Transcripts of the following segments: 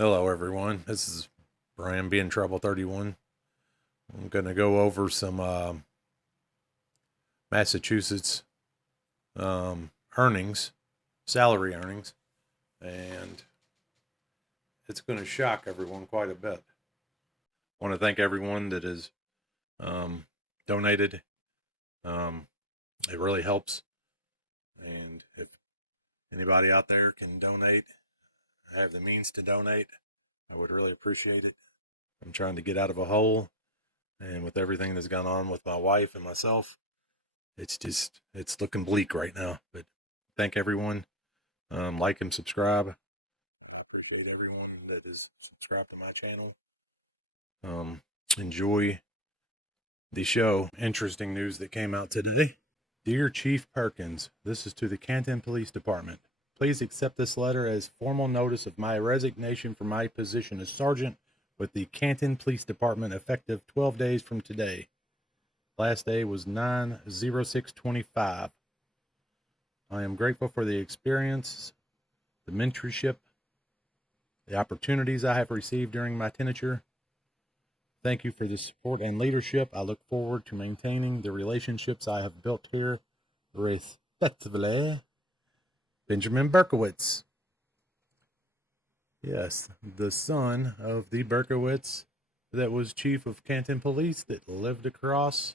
Hello, everyone. This is Brian being Trouble 31. I'm going to go over some Massachusetts earnings, salary earnings, and it's going to shock everyone quite a bit. I want to thank everyone that has donated. Um, it really helps. And if anybody out there can donate or have the means to donate, I would really appreciate it. I'm trying to get out of a hole, and with everything that's gone on with my wife and myself, it's looking bleak right now. But thank everyone. Like and subscribe. I appreciate everyone that is subscribed to my channel. Enjoy the show. Interesting news that came out today. Dear Chief Perkins, this is to the Canton Police Department. Please accept this letter as formal notice of my resignation from my position as sergeant with the Canton Police Department effective 12 days from today. Last day was 9/06/25. I am grateful for the experience, the mentorship, the opportunities I have received during my tenure. Thank you for the support and leadership. I look forward to maintaining the relationships I have built here. Respectfully, Benjamin Berkowitz. Yes, the son of the Berkowitz that was chief of Canton Police that lived across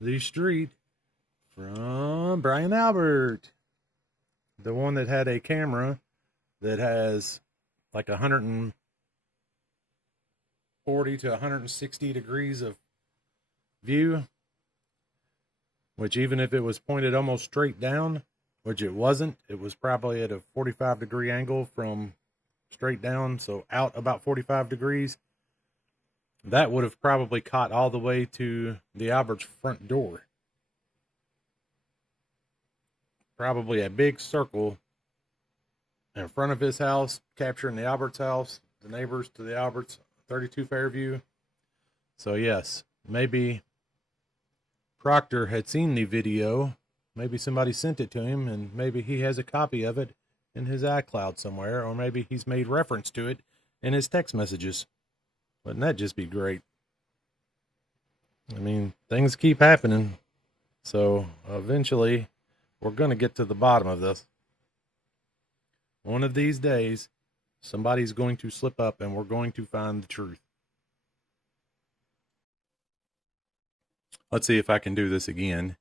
the street from Brian Albert. The one that had a camera that has like 140 to 160 degrees of view, which even if it was pointed almost straight down, which it wasn't, it was probably at a 45-degree angle from straight down, so out about 45 degrees, that would have probably caught all the way to the Albert's front door. Probably a big circle in front of his house, capturing the Albert's house, the neighbors to the Albert's, 32 Fairview. So yes, maybe Proctor had seen the video. Maybe somebody sent it to him, and maybe he has a copy of it in his iCloud somewhere, or maybe he's made reference to it in his text messages. Wouldn't that just be great? I mean, things keep happening. So eventually, we're going to get to the bottom of this. One of these days, somebody's going to slip up and we're going to find the truth. Let's see if I can do this again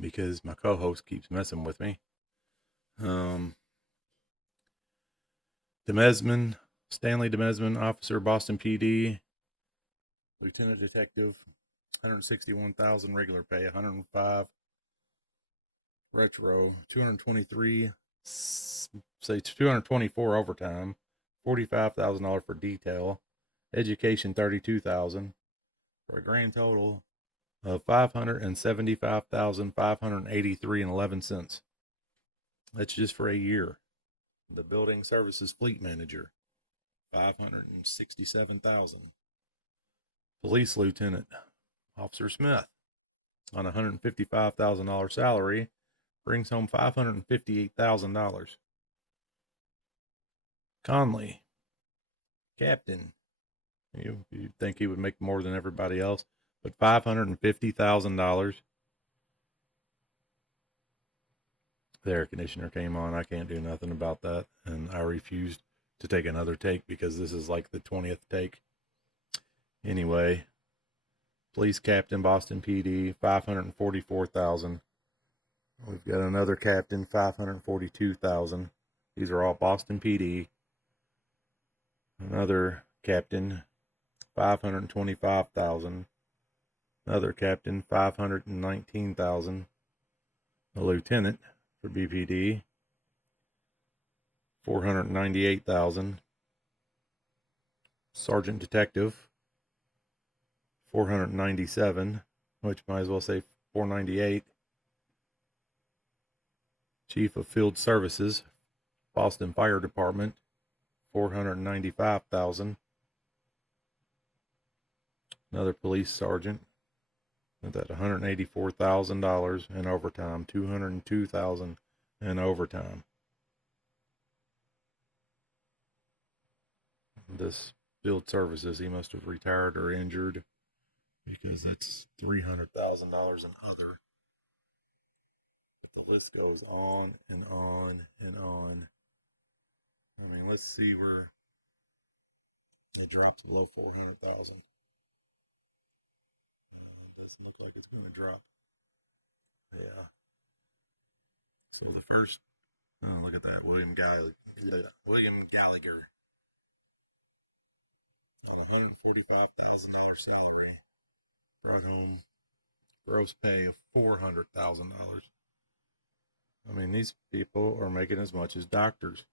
because my co-host keeps messing with me. Demesman, Stanley Demesman, officer, Boston PD, lieutenant detective, 161,000 regular pay, 105 retro, 223, say 224 overtime, $45,000 for detail, education 32,000, for a grand total of 575,583.11 cents. That's just for a year. The building services fleet manager, 567,000. Police lieutenant, Officer Smith, on a $155,000 salary, brings home $558,000. Conley, captain, you'd think he would make more than everybody else, but $550,000. The air conditioner came on. I can't do nothing about that, and I refused to take another take because this is like the 20th take. Anyway, police captain, Boston PD, 544,000. We've got another captain, 542,000. These are all Boston PD. Another captain, 525,000. Another captain, 519,000. A lieutenant for BPD, 498,000. Sergeant detective, 497, which might as well say 498. Chief of Field Services, Boston Fire Department, 495,000. Another police sergeant with that $184,000 in overtime, 202,000 in overtime. this field services. He must have retired or injured, because that's $300,000 in other. But the list goes on and on and on. I mean, let's see where it drops below 400,000. Doesn't look like it's going to drop. Yeah. So the first, oh, look at that, William Gallagher on a $145,000 salary brought home gross pay of $400,000. I mean, these people are making as much as doctors.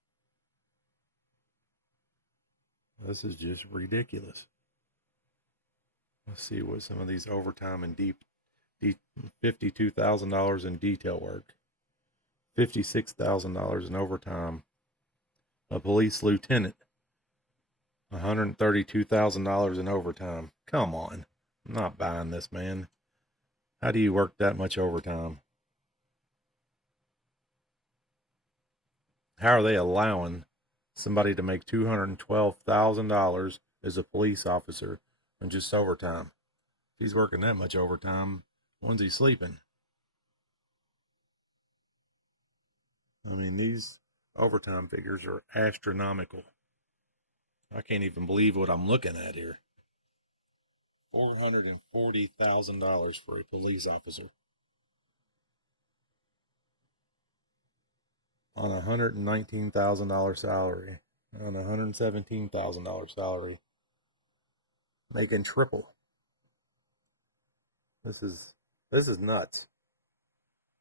This is just ridiculous. Let's see what some of these overtime and $52,000 in detail work, $56,000 in overtime. A police lieutenant, $132,000 in overtime. Come on, I'm not buying this, man. How do you work that much overtime? How are they allowing somebody to make $212,000 as a police officer and just overtime? If he's working that much overtime, when's he sleeping? I mean, these overtime figures are astronomical. I can't even believe what I'm looking at here. $440,000 for a police officer on a $119,000 salary, on a $117,000 salary, making triple. This is nuts.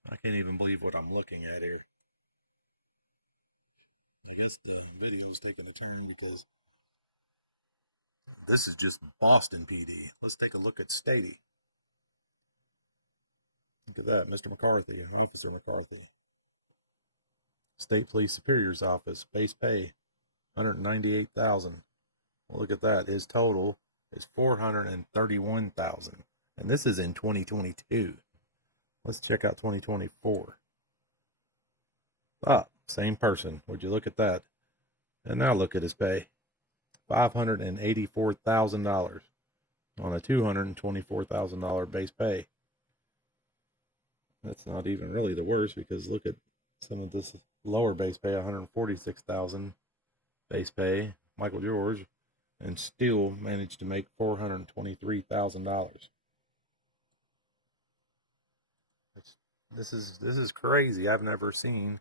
I can't even believe what I'm looking at here. I guess the video's taking a turn because this is just Boston PD. Let's take a look at Stady. Look at that, Mr. McCarthy, Officer McCarthy. State Police Superior's Office, base pay, $198,000. Well, look at that. His total is $431,000, and this is in 2022. Let's check out 2024. Ah, same person. Would you look at that? And now look at his pay. $584,000 on a $224,000 base pay. That's not even really the worst, because look at some of this lower base pay, $146,000 base pay, Michael George, and still managed to make $423,000. This is crazy. I've never seen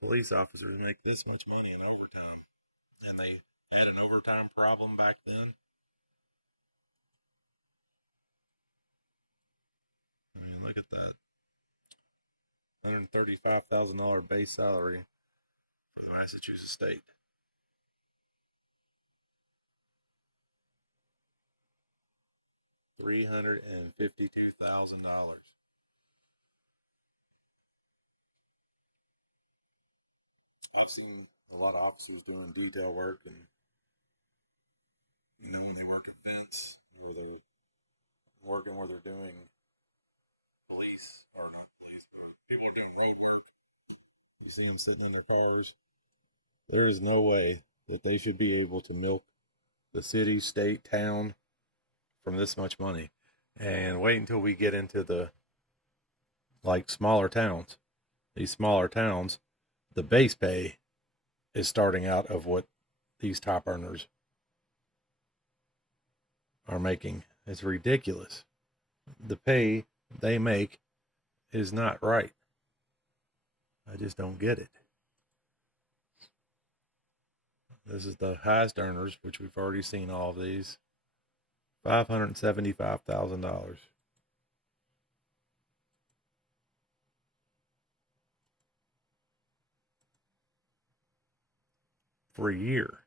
police officers make this much money in overtime, and they had an overtime problem back then. I mean, look at that. $135,000 base salary for the Massachusetts state. $352,000. I've seen a lot of officers doing detail work, and when they work at events, where they're working, where they're doing police, or not police, but people are doing road work. You see them sitting in their cars. There is no way that they should be able to milk the city, state, town from this much money. And wait until we get into the smaller towns. These smaller towns, the base pay is starting out of what these top earners are making. It's ridiculous. The pay they make is not right. I just don't get it. This is the highest earners, which we've already seen all of these. $575,000 for a year.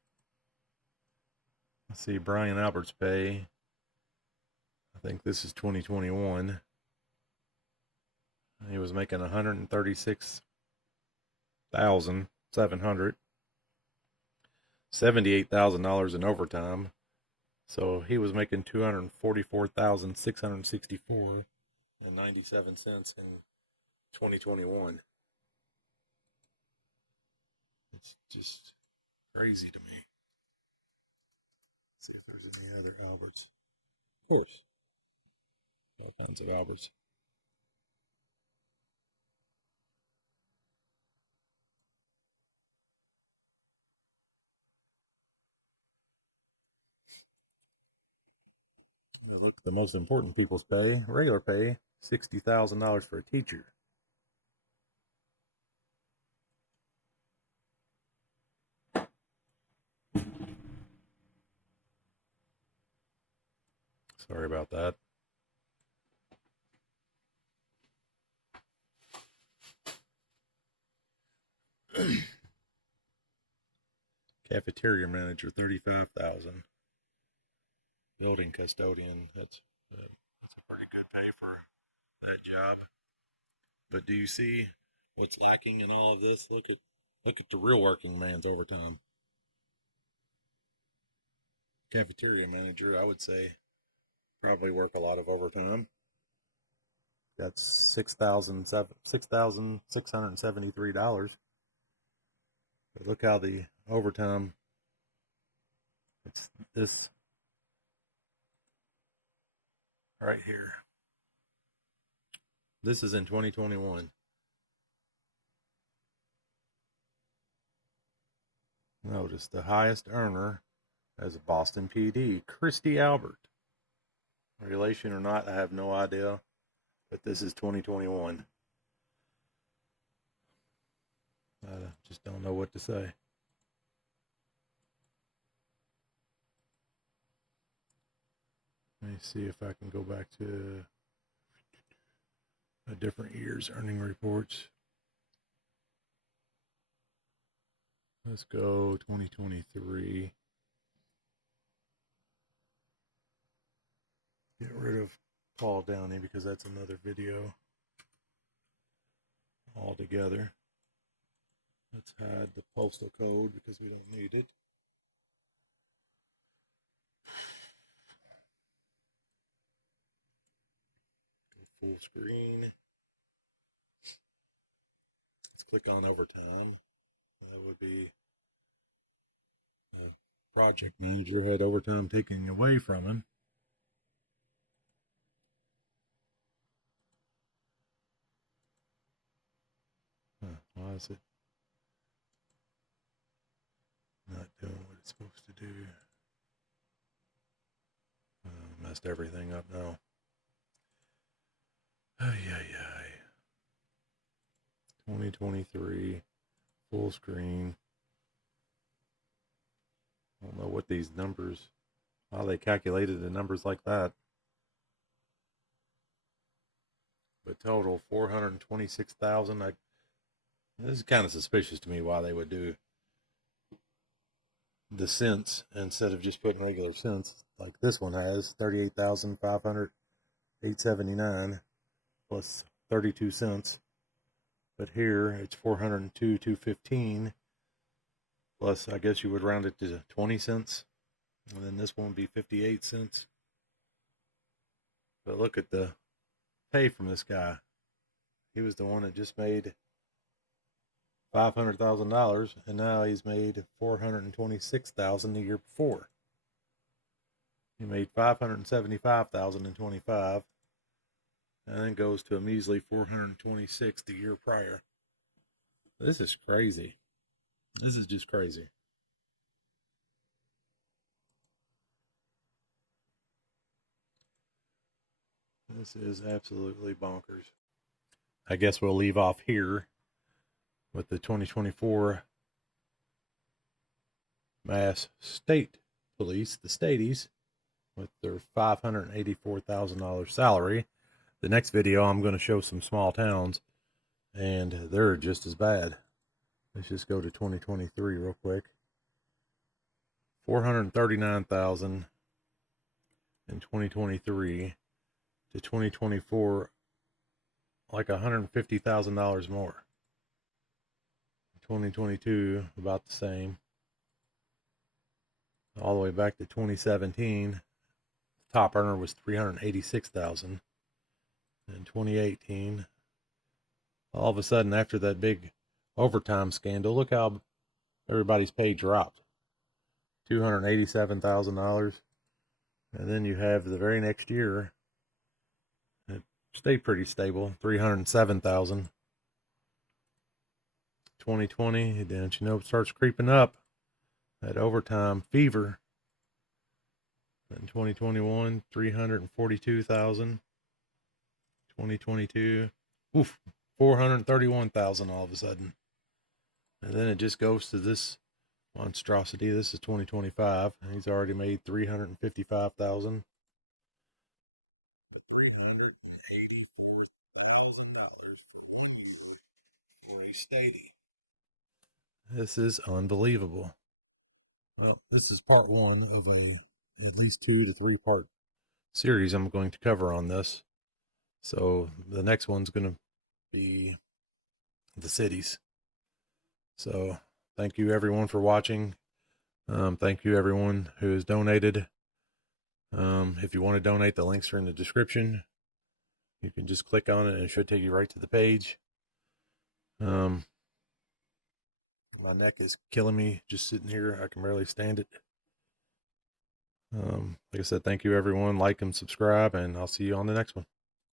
Let's see, Brian Albert's pay. I think this is 2021. He was making $136,700, $78,000 in overtime. So he was making $244,664.97 in 2021. It's just crazy to me. See if there's any other Alberts. Of course, all kinds of Alberts. Look, the most important people's pay, regular pay, $60,000 for a teacher. Sorry about that. Cafeteria manager, 35,000. Building custodian, that's a pretty good pay for that job. But do you see what's lacking in all of this? Look at the real working man's overtime. Cafeteria manager, I would say, probably work a lot of overtime. Got $6,673. But look how the overtime. It's this right here. This is in 2021. Notice the highest earner as a Boston PD, Christy Albert. Relation or not, I have no idea. But this is 2021. I just don't know what to say. Let me see if I can go back to a different year's earning reports. Let's go 2023. Get rid of Paul Downey because that's another video altogether. Let's hide the postal code because we don't need it. Go full screen. Let's click on overtime. That would be project manager had overtime taken away from him. Why is it not doing what it's supposed to do? Messed everything up now. Ay, ay, ay. 2023, full screen. I don't know what these numbers, how they calculated the numbers like that. But total 426,000. This is kind of suspicious to me why they would do the cents instead of just putting regular cents like this one has. 38,500, 879 plus 32 cents. But here it's 402, 215 plus, I guess you would round it to 20 cents. And then this one would be 58 cents. But look at the pay from this guy. He was the one that just made $500,000, and now he's made $426,000 the year before. He made $575,000 in 25, and then goes to a measly $426 the year prior. This is crazy. This is just crazy. This is absolutely bonkers. I guess we'll leave off here with the 2024 Mass State Police, the Staties, with their $584,000 salary. The next video, I'm going to show some small towns, and they're just as bad. Let's just go to 2023 real quick. 439,000 in 2023 to 2024, like $150,000 more. 2022, about the same. All the way back to 2017, the top earner was 386,000. In 2018, all of a sudden, after that big overtime scandal, look how everybody's pay dropped. $287,000. And then you have the very next year, it stayed pretty stable, 307,000. 2020, then it starts creeping up. That overtime fever. In 2021, 342,000. 2022, oof, 431,000 all of a sudden. And then it just goes to this monstrosity. This is 2025. He's already made 355,000. $384,000 for 1 year for a steady. This is unbelievable. Well, this is part one of at least 2 to 3 part series I'm going to cover on this. So the next one's going to be the cities. So thank you everyone for watching. Thank you everyone who has donated. If you want to donate, the links are in the description. You can just click on it and it should take you right to the page. My neck is killing me just sitting here. I can barely stand it. Like I said, thank you everyone. Like and subscribe, and I'll see you on the next one.